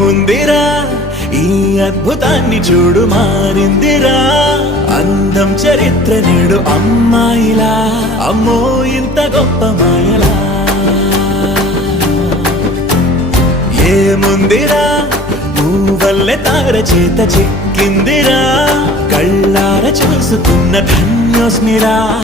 ఏముందిరా ఈ అద్భుతాన్ని చూడు మారిందిరా అందం చరిత్ర నేడు అమ్మాయిలా అమ్మో ఇంత గొప్ప మాయలా ఏముందిరా నువ్వల్లే తార చేత చిక్కిందిరా కళ్ళార చూసుకున్న ధన్యోస్మిరా